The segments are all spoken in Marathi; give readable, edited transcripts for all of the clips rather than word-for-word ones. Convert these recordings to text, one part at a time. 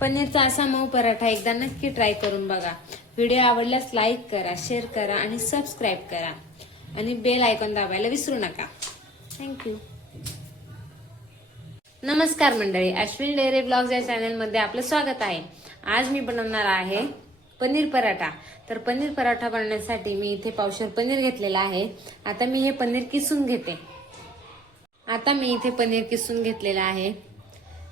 पनीरचा असा मऊ पराठा एकदा नक्की ट्राय करून बघा। व्हिडिओ आवडल्यास लाईक करा, शेअर करा आणि सबस्क्राईब करा आणि बेल आयकॉन दाबायला विसरू नका। थँक्यू। नमस्कार मंडळी, अश्विनी डेअरी ब्लॉग्स या चॅनल मध्ये आपलं स्वागत आहे। आज मी बनवणार आहे पनीर पराठा। तर पनीर पराठा बनवण्यासाठी मी इथे पावशेर पनीर घेतलेला आहे। आता मी हे पनीर किसून घेते। आता मी इथे पनीर किसून घेतलेला आहे।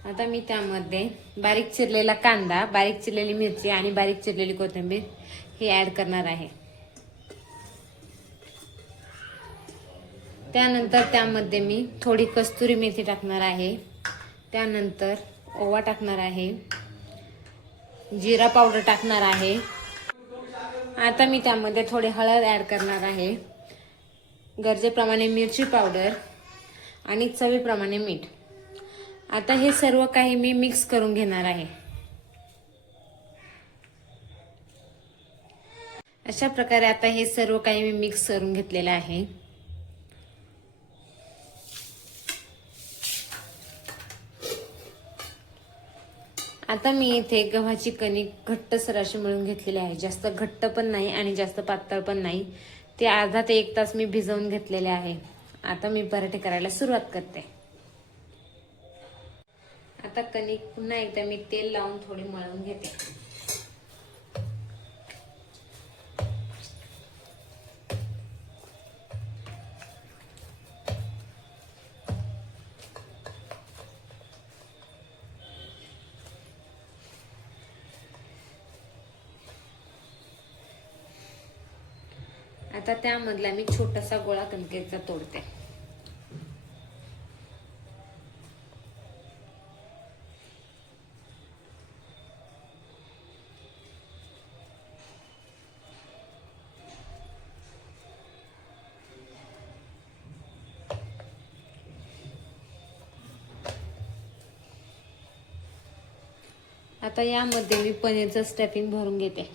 आता मी त्यामध्ये बारीक चिरलेला कांदा, बारीक चिरलेली मिरची आणि बारीक चिरलेली कोथिंबीर हे ऍड करणार आहे। त्यानंतर त्यामध्ये मी थोडी कस्तुरी मेथी टाकणार आहे। त्यानंतर ओवा टाकणार आहे, जिरा पावडर टाकणार आहे। आता मी त्यामध्ये थोडी हळद ऍड करणार आहे, गरजेप्रमाणे मिरची पावडर आणि चवीप्रमाणे मीठ। आता हे सर्व काही मी मिक्स करून घेणार आहे। अशा प्रकारे आता हे सर्व काही मी मिक्स करून घेतलेले आहे। आता मी इथे गव्हाची कणिक घट्टसर अशी मळून घेतलेली आहे। जास्त घट्ट पण नाही आणि जास्त पातळ पण नाही। ते अर्धा ते 1 तास मी भिजवून घेतलेले आहे। आता मी पराठे करायला सुरुवात करते। आता कणिक पुन्हा एकदा मी तेल लावून थोडी मळून घेते। आता त्यामधला मी छोटासा गोळा कणकेचा तोडते। आता यामध्ये मी पनीरचं स्टफिंग भरून घेते।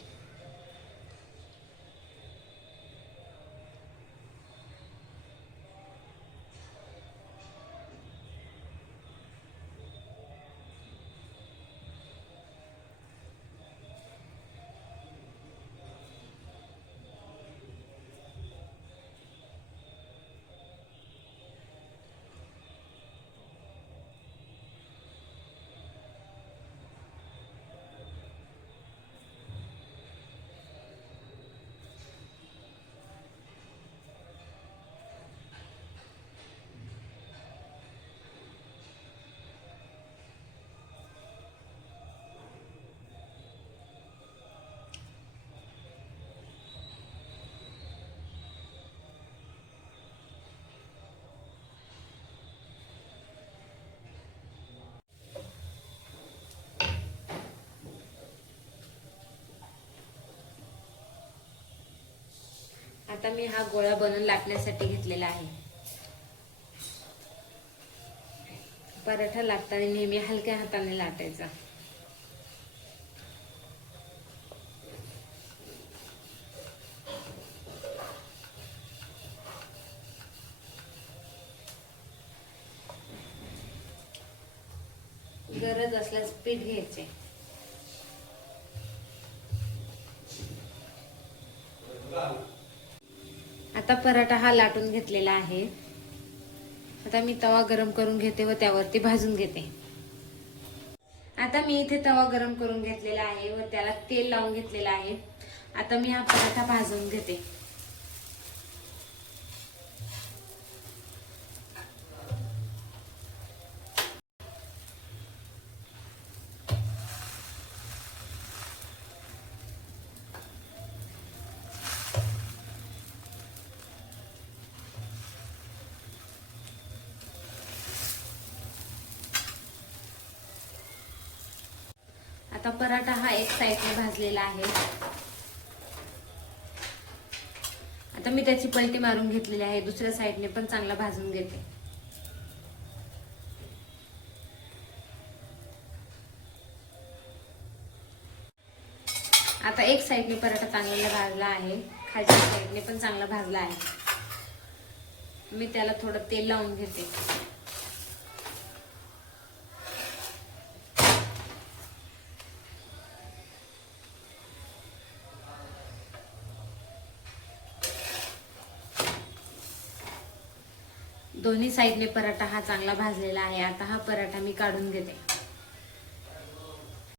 आता मी हा गोळा बनवून लाटण्यासाठी घेतलेला आहे। पराठा लाटताना नेहमी हलक्या हाताने लाटायचा। गरज असल्यास पीठ घ्यायचे। आता पराठा हा लाटून घेतलेला आहे। आता मी तवा गरम करून घेते व त्यावरती भाजून घेते। आता मी इथे तवा गरम करून घेतलेला आहे व त्याला तेल लावून घेतलेला आहे। आता मी हा पराठा भाजून घेते। आता पराठा हा एक साइडने भाजलेला आहे। आता मी त्याची पलटी मारून घेतलेली आहे। दुसऱ्या साइडने पण चांगला भाजून घेते। आता एक साइडने पराठा चांगला भाजला आहे, खालच्या साइडने पण चांगला भाजला आहे। मी त्याला थोडं तेल लावून घेते। दोन्ही साईडने पराठा हा चांगला भाजलेला आहे. आता हा पराठा मी काढून घेते.